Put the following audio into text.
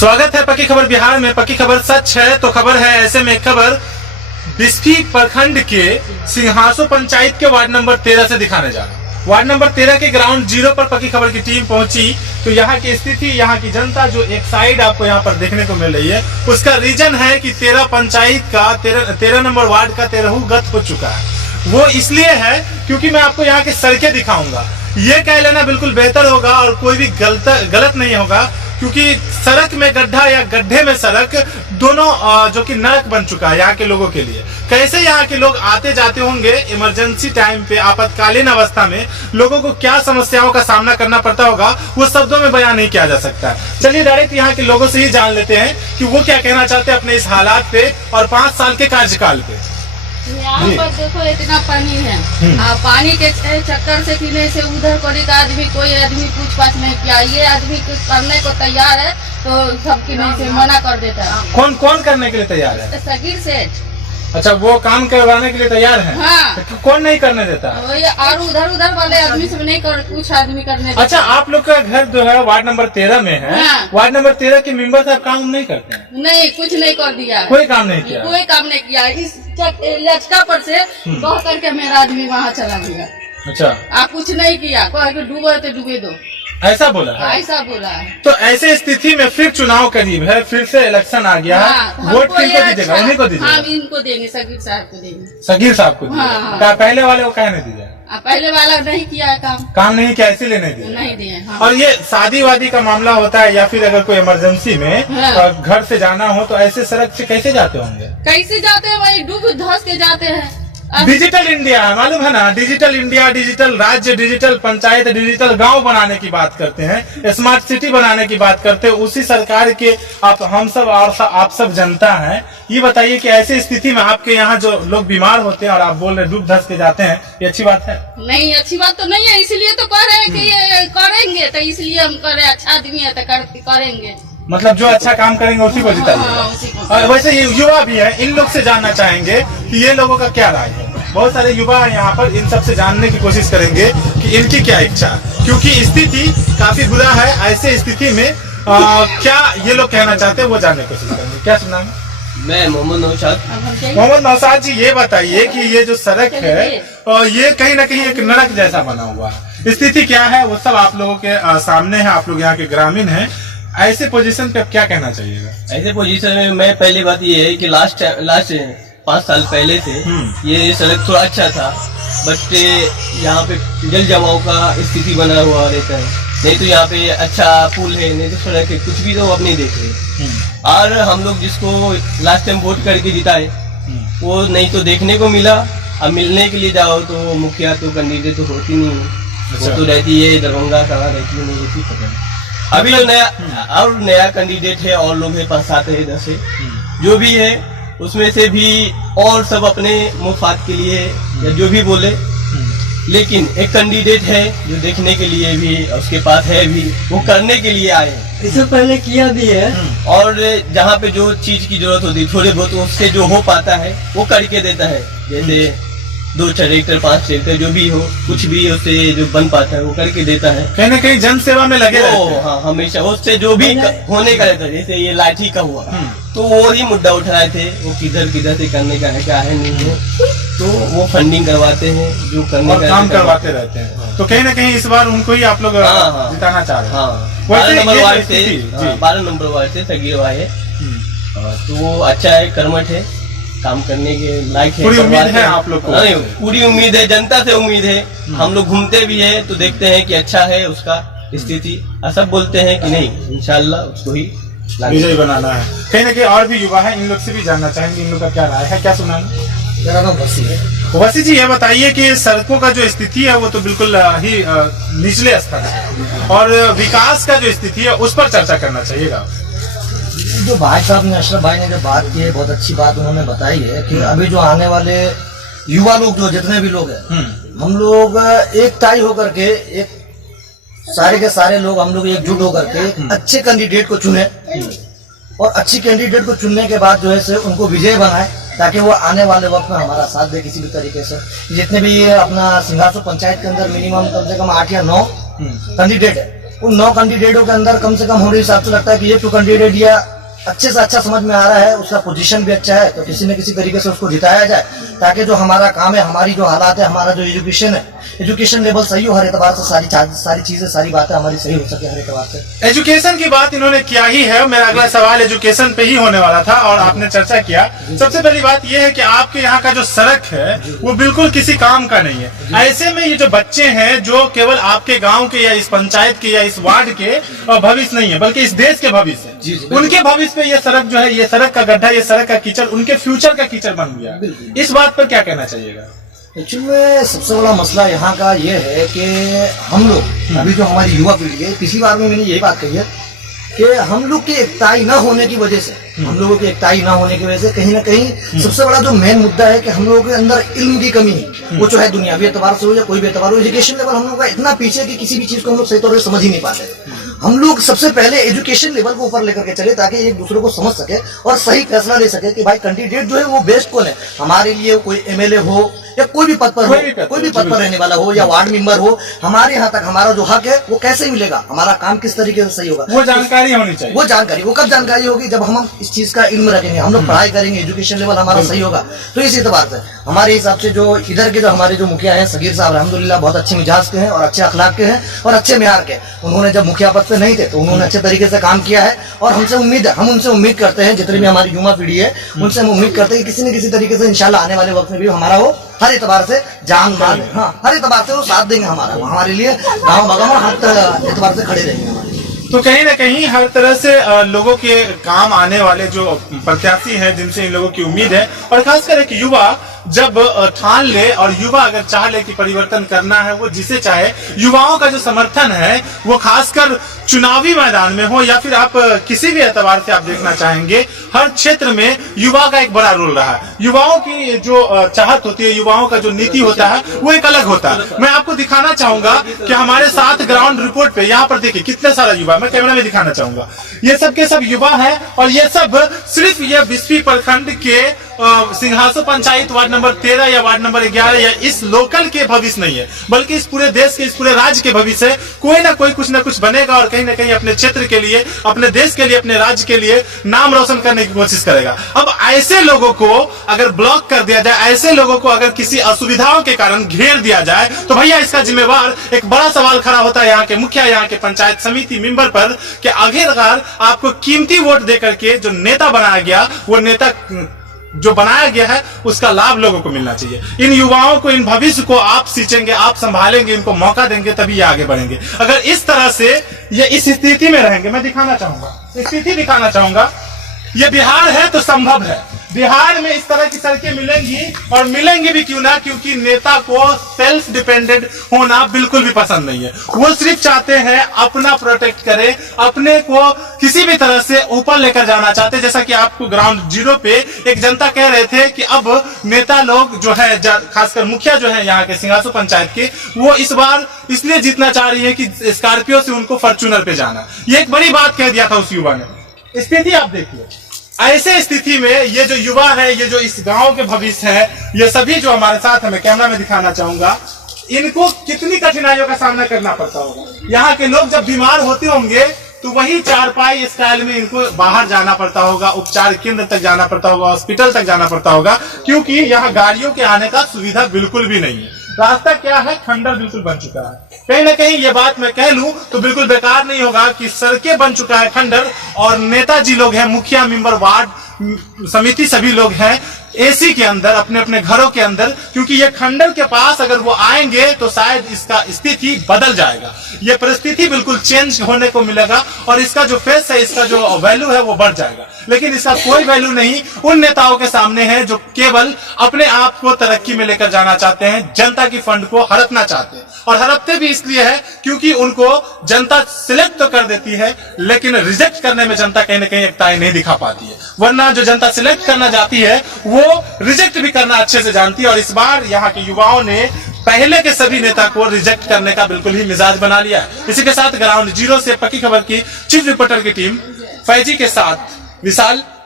स्वागत है पक्की खबर बिहार में। पक्की खबर सच है तो खबर है। ऐसे में खबर बिस्फी प्रखंड के सिंहासो पंचायत के वार्ड नंबर 13 से दिखाने जा रहा हूं। वार्ड नंबर 13 के ग्राउंड जीरो पर पक्की खबर की टीम पहुंची तो यहाँ की स्थिति, यहाँ की जनता जो एक साइड आपको यहाँ पर देखने को मिल रही है, उसका रीजन है कि 13 पंचायत का 13 नंबर वार्ड का 13वां गत हो चुका है। वो इसलिए है क्योंकि मैं आपको यहाँ की सड़कें दिखाऊंगा। ये कह लेना बिल्कुल बेहतर होगा और कोई भी गलत नहीं होगा, क्योंकि सड़क में गड्ढा या गड्ढे में सड़क दोनों जो कि नरक बन चुका है यहाँ के लोगों के लिए। कैसे यहाँ के लोग आते जाते होंगे इमरजेंसी टाइम पे, आपातकालीन अवस्था में लोगों को क्या समस्याओं का सामना करना पड़ता होगा, वो शब्दों में बयान नहीं किया जा सकता। चलिए डायरेक्ट यहाँ के लोगों से ही जान लेते हैं कि वो क्या कहना चाहते हैं अपने इस हालात पे और 5 साल के कार्यकाल पे। यहाँ पर देखो इतना पानी है, पानी के चक्कर से पीने से उधर कोई आदमी पूछ पाछ नहीं किया। ये आदमी कुछ करने को तैयार है तो सबकी नहीं से मना कर देता है। कौन कौन करने के लिए तैयार है? सगीर सेठ। अच्छा, वो काम करवाने के लिए तैयार है। हाँ। तो कौन नहीं करने देता? और उधर वाले आदमी सब नहीं कर, कुछ आदमी करने देता। अच्छा, आप लोग का घर जो है वार्ड नंबर 13 में है। हाँ। वार्ड नंबर 13 के मेंबर साहब काम नहीं करते हैं? नहीं, कुछ नहीं कर दिया। कोई काम नहीं किया? कोई काम नहीं किया। इस लचका पर से बह करके मेरा आदमी वहाँ चला गया। अच्छा, आप कुछ नहीं किया, कह के डूबे तो डूबे दो, ऐसा बोला है? ऐसा बोला है। तो ऐसे स्थिति में फिर चुनाव करीब है, फिर से इलेक्शन आ गया है। वोट किनको दीजिएगा? उन्हीं को दीजिएगा? हम इनको देंगे, सगीर साहब को देंगे। सगीर साहब को हाँ, दीजिएगा? हाँ। पहले वाले को कहने दीजिए? पहले वाला नहीं किया काम नहीं किया, इसीलिए नहीं दिया? नहीं दिए। हाँ। और ये शादी वादी का मामला होता है या फिर अगर कोई इमरजेंसी में हाँ। घर से जाना हो तो ऐसे सड़क से कैसे जाते होंगे? कैसे जाते हैं? वही डूब धस के जाते हैं। डिजिटल इंडिया है, मालूम है ना? डिजिटल इंडिया, डिजिटल राज्य, डिजिटल पंचायत, डिजिटल गांव बनाने की बात करते हैं, स्मार्ट सिटी बनाने की बात करते हैं। उसी सरकार के हम सब और आप सब जनता हैं। ये बताइए कि ऐसी स्थिति में आपके यहाँ जो लोग बीमार होते हैं और आप बोल रहे डूब धस के जाते हैं, ये अच्छी बात है? नहीं, अच्छी बात तो नहीं है, इसलिए तो कह रहे हैं कि ये करेंगे, तो इसलिए हम कह रहे हैं अच्छा आदमी है तो करेंगे। मतलब जो अच्छा काम करेंगे उसी को जिताइए। और वैसे ये युवा भी है, इन लोग से जानना चाहेंगे कि ये लोगों का क्या राय है। बहुत सारे युवा हैं यहाँ पर, इन सब से जानने की कोशिश करेंगे कि इनकी क्या इच्छा है, क्योंकि स्थिति काफी बुरा है। ऐसे स्थिति में क्या ये लोग कहना चाहते हैं वो जानने की कोशिश करेंगे। क्या सुना? मैं मोहम्मद नौशाद। मोहम्मद नौशाद जी, ये बताइए कि ये जो सड़क है ये कहीं ना कहीं एक नरक जैसा बना हुआ है। स्थिति क्या है वो सब आप लोगों के सामने है। आप लोग यहाँ के ग्रामीण हैं। ऐसे पोजीशन पे क्या कहना चाहिएगा? ऐसे पोजीशन में मैं पहली बात ये है कि लास्ट 5 साल पहले से ये सड़क थोड़ा अच्छा था, बट यहाँ पे जल जमाव का स्थिति बना हुआ रहता है। नहीं तो यहाँ पे अच्छा पुल है, नहीं तो सड़क है, कुछ भी तो अब नहीं देख रहे। और हम लोग जिसको लास्ट टाइम वोट करके जिताए वो नहीं तो देखने को मिला। अब मिलने के लिए जाओ तो मुखिया तो कैंडिडेट तो होती नहीं है। वो तो रहती है दरभंगा, कहाँ रहती है नहीं रहती पता नहीं। अभी जो नया कैंडिडेट है और लोग है 5 7 है 10 है, जो भी है उसमें से भी और सब अपने मुफाद के लिए या जो भी बोले, लेकिन एक कैंडिडेट है जो देखने के लिए भी उसके पास है भी, वो करने के लिए आए। इससे पहले किया भी है और जहाँ पे जो चीज की जरूरत होती है थोड़े बहुत उससे जो हो पाता है वो करके देता है। जैसे 2 ट्रैक्टर 5 ट्रैक्टर जो भी हो, कुछ भी उससे जो बन पाता है वो करके देता है। कहीं ना कहीं जन सेवा में लगे रहते हैं। हाँ, हमेशा उससे जो भी होने का रहता है। जैसे ये लाठी का हुआ तो वो ही मुद्दा उठाए थे, वो किधर से करने का है, क्या है नहीं है, तो वो फंडिंग करवाते हैं, जो करने का काम करवाते रहते हैं। तो कहीं ना कहीं इस बार उनको ही आप लोग जिताना चाह रहे हैं। 12 नंबर वार्ड से सगीर भाई है, तो वो अच्छा है, कर्मठ है, काम करने के लायक है। पूरी उम्मीद है आप लोग को? नहीं, पूरी उम्मीद है, जनता से उम्मीद है। हम लोग घूमते भी है तो देखते हैं कि अच्छा है उसका स्थिति। सब बोलते हैं कि नहीं, इंशाल्लाह उसको ही विजय बनाना है। कहीं ना कहीं और भी युवा है, इन लोग से भी जानना चाहेंगे इन लोग का क्या राय है। क्या सुना? मेरा नाम वसी है। वसी जी, ये बताइए कि सड़कों का जो स्थिति है वो तो बिल्कुल ही निचले स्तर है और विकास का जो स्थिति है उस पर चर्चा करना चाहिएगा। जो भाई साहब ने, अशरफ भाई ने जो बात की है, बहुत अच्छी बात उन्होंने बताई है कि अभी जो आने वाले युवा लोग जो जितने भी लोग हैं, हम लोग एकताई होकर के, एक सारे के सारे लोग हम लोग एकजुट होकर के अच्छे कैंडिडेट को चुने और अच्छी कैंडिडेट को चुनने के बाद जो है से उनको विजय बनाए, ताकि वो आने वाले वक्त में हमारा साथ दे किसी भी तरीके से। जितने भी अपना सिंहासो पंचायत के अंदर मिनिमम कम से कम 8 या 9 कैंडिडेट है, उन 9 कैंडिडेटों के अंदर कम से कम हमारे हिसाब से लगता है कि ये 2 कैंडिडेट या अच्छे से अच्छा समझ में आ रहा है, उसका पोजीशन भी अच्छा है, तो किसी न किसी तरीके से उसको जिताया जाए, ताकि जो हमारा काम है, हमारी जो हालात है, हमारा जो एजुकेशन है, एजुकेशन लेवल सही हो, हर एतबार से सारी चीजें, सारी बातें हमारी सही हो सके हर एतबार से। एजुकेशन की बात इन्होंने किया ही है, मेरा अगला सवाल एजुकेशन पे ही होने वाला था और आपने चर्चा किया। सबसे पहली बात यह है कि आपके यहाँ का जो सड़क है वो बिल्कुल किसी काम का नहीं है। ऐसे में ये जो बच्चे हैं जो केवल आपके गांव के या इस पंचायत के या इस वार्ड के भविष्य नहीं है, बल्कि इस देश के भविष्य है, उनके भविष्य पे ये सड़क जो है, ये सड़क का गड्ढा, ये सड़क का कीचड़ उनके फ्यूचर का कीचड़ बन गया। इस बात पर क्या कहना चाहिएगा? एक्चुअली में सबसे बड़ा मसला यहाँ का ये है कि हम लोग अभी जो हमारी युवा पीढ़ी है, पिछली बार में मैंने यही बात कही है कि हम लोग की एकताई न होने की वजह से, हम लोगों की एकताई न होने की वजह से कहीं ना कहीं सबसे बड़ा जो मेन मुद्दा है कि हम लोगों के अंदर इल्म की कमी है। वो जो है दुनियावी एतबार से हो या कोई भी एतबार हो, एजुकेशन लेवल हम लोग का इतना पीछे कि किसी भी चीज को हम लोग सही तौर से समझ ही नहीं पाते। हम लोग सबसे पहले एजुकेशन लेवल को ऊपर लेकर के चले ताकि एक दूसरे को समझ सके और सही फैसला ले सके कि भाई कैंडिडेट जो है वो बेस्ट कौन है हमारे लिए, कोई एमएलए हो या कोई भी पद पर हो, कोई भी पद पर रहने वाला हो या वार्ड मेंबर हो, हमारे यहाँ तक हमारा जो हक है वो कैसे मिलेगा, हमारा काम किस तरीके से सही होगा, वो जानकारी होनी चाहिए। वो जानकारी, वो कब जानकारी होगी जब हम इस चीज का इल्म रखेंगे, हम लोग पढ़ाई करेंगे, एजुकेशन लेवल हमारा सही होगा। तो इस एतबार से हमारे हिसाब से जो इधर के जो हमारे जो मुखिया हैं सगीर साहब, अल्हम्दुलिल्लाह बहुत अच्छे मिजाज के हैं और अच्छे अखलाक के हैं और अच्छे म्यार के। उन्होंने जब मुखिया पद पे नहीं थे तो उन्होंने अच्छे तरीके से काम किया है और हमसे उम्मीद है, हम उनसे उम्मीद करते हैं, जितनी भी हमारी युवा पीढ़ी है उनसे हम उम्मीद करते हैं कि किसी न किसी तरीके से इंशाल्लाह आने वाले वक्त में भी हमारा वो हर एतबार से जान माल, हाँ हर एतबार से वो साथ देंगे हमारा, हमारे लिए गाँव बगाम हर एतबार से खड़े रहेंगे। तो कहीं ना कहीं हर तरह से लोगों के काम आने वाले जो प्रत्याशी हैं जिनसे इन लोगों की उम्मीद है, और खासकर एक युवा जब ठान ले और युवा अगर चाह ले कि परिवर्तन करना है, वो जिसे चाहे, युवाओं का जो समर्थन है वो खासकर चुनावी मैदान में हो या फिर आप किसी भी एतबार से आप देखना चाहेंगे, हर क्षेत्र में युवा का एक बड़ा रोल रहा है। युवाओं की जो चाहत होती है, युवाओं का जो नीति होता है वो एक अलग होता है। मैं आपको दिखाना चाहूंगा कि हमारे साथ ग्राउंड रिपोर्ट पे यहाँ पर देखिए कितने सारा युवा, मैं कैमरा में दिखाना चाहूंगा, ये सब के सब युवा है और ये सब सिर्फ ये बिस्फी प्रखंड के सिंहासो पंचायत वार्ड नंबर 13 या वार्ड नंबर 11 या इस लोकल के भविष्य नहीं है, बल्कि इस पूरे देश के, इस पूरे राज्य के भविष्य है। कोई ना कोई कुछ ना कुछ बनेगा और कहीं ना कहीं अपने क्षेत्र के लिए, अपने देश के लिए, अपने राज्य के लिए नाम रोशन करने की कोशिश करेगा। अब ऐसे लोगों को अगर ब्लॉक कर दिया जाए, ऐसे लोगों को अगर किसी असुविधाओं के कारण घेर दिया जाए, तो भैया इसका जिम्मेवार एक बड़ा सवाल खड़ा होता है यहाँ के मुखिया, यहाँ के पंचायत समिति मेंबर पर कि आखिरकार आपको कीमती वोट देकर के जो नेता बनाया गया, वो नेता जो बनाया गया है उसका लाभ लोगों को मिलना चाहिए। इन युवाओं को, इन भविष्य को आप सींचेंगे, आप संभालेंगे, इनको मौका देंगे, तभी ये आगे बढ़ेंगे। अगर इस तरह से ये इस स्थिति में रहेंगे, मैं दिखाना चाहूंगा, स्थिति दिखाना चाहूंगा, ये बिहार है तो संभव है, बिहार में इस तरह की सड़कें मिलेंगी और मिलेंगी भी क्यों ना, क्योंकि नेता को सेल्फ डिपेंडेंट होना बिल्कुल भी पसंद नहीं है। वो सिर्फ चाहते हैं अपना प्रोटेक्ट करे, अपने को किसी भी तरह से ऊपर लेकर जाना चाहते हैं। जैसा कि आपको ग्राउंड जीरो पे एक जनता कह रहे थे कि अब नेता लोग जो है, खासकर मुखिया जो है यहाँ के सिंहासो पंचायत के, वो इस बार इसलिए जीतना चाह रही है कि स्कॉर्पियो से उनको फॉर्च्यूनर पे जाना। ये एक बड़ी बात कह दिया था उस युवा ने। स्थिति आप देखिए, ऐसे स्थिति में ये जो युवा है, ये जो इस गांव के भविष्य है, ये सभी जो हमारे साथ है, मैं कैमरा में दिखाना चाहूंगा, इनको कितनी कठिनाइयों का सामना करना पड़ता होगा। यहाँ के लोग जब बीमार होते होंगे तो वही चारपाई स्टाइल में इनको बाहर जाना पड़ता होगा, उपचार केंद्र तक जाना पड़ता होगा, हॉस्पिटल तक जाना पड़ता होगा, क्योंकि यहाँ गाड़ियों के आने का सुविधा बिल्कुल भी नहीं है। रास्ता क्या है, खंडर बिल्कुल बन चुका है। कहीं ना कहीं ये बात मैं कह लूं तो बिल्कुल बेकार नहीं होगा कि सड़कें बन चुका है खंडर, और नेताजी लोग हैं, मुखिया मेंबर, वार्ड समिति सभी लोग हैं एसी के अंदर, अपने अपने घरों के अंदर, क्योंकि ये खंडर के पास अगर वो आएंगे तो शायद इसका स्थिति बदल जाएगा, ये परिस्थिति बिल्कुल चेंज होने को मिलेगा और इसका जो फेस है, इसका जो वैल्यू है वो बढ़ जाएगा। लेकिन इसका कोई वैल्यू नहीं उन नेताओं के सामने है जो केवल अपने आप को तरक्की में लेकर जाना चाहते हैं, जनता की फंड को हड़पना चाहते हैं। और हड़पते भी इसलिए है क्योंकि उनको जनता सिलेक्ट तो कर देती है, लेकिन रिजेक्ट करने में जनता कहीं ना कहीं एकताई नहीं दिखा पाती है। वरना जो जनता सिलेक्ट करना चाहती है वो रिजेक्ट भी करना अच्छे से जानती है। और इस बार यहाँ के युवाओं ने पहले के सभी नेता को रिजेक्ट करने का बिल्कुल ही मिजाज बना लिया है। इसी के साथ ग्राउंड जीरो से पक्की खबर की चीफ रिपोर्टर की टीम फैजी के साथ विशाल।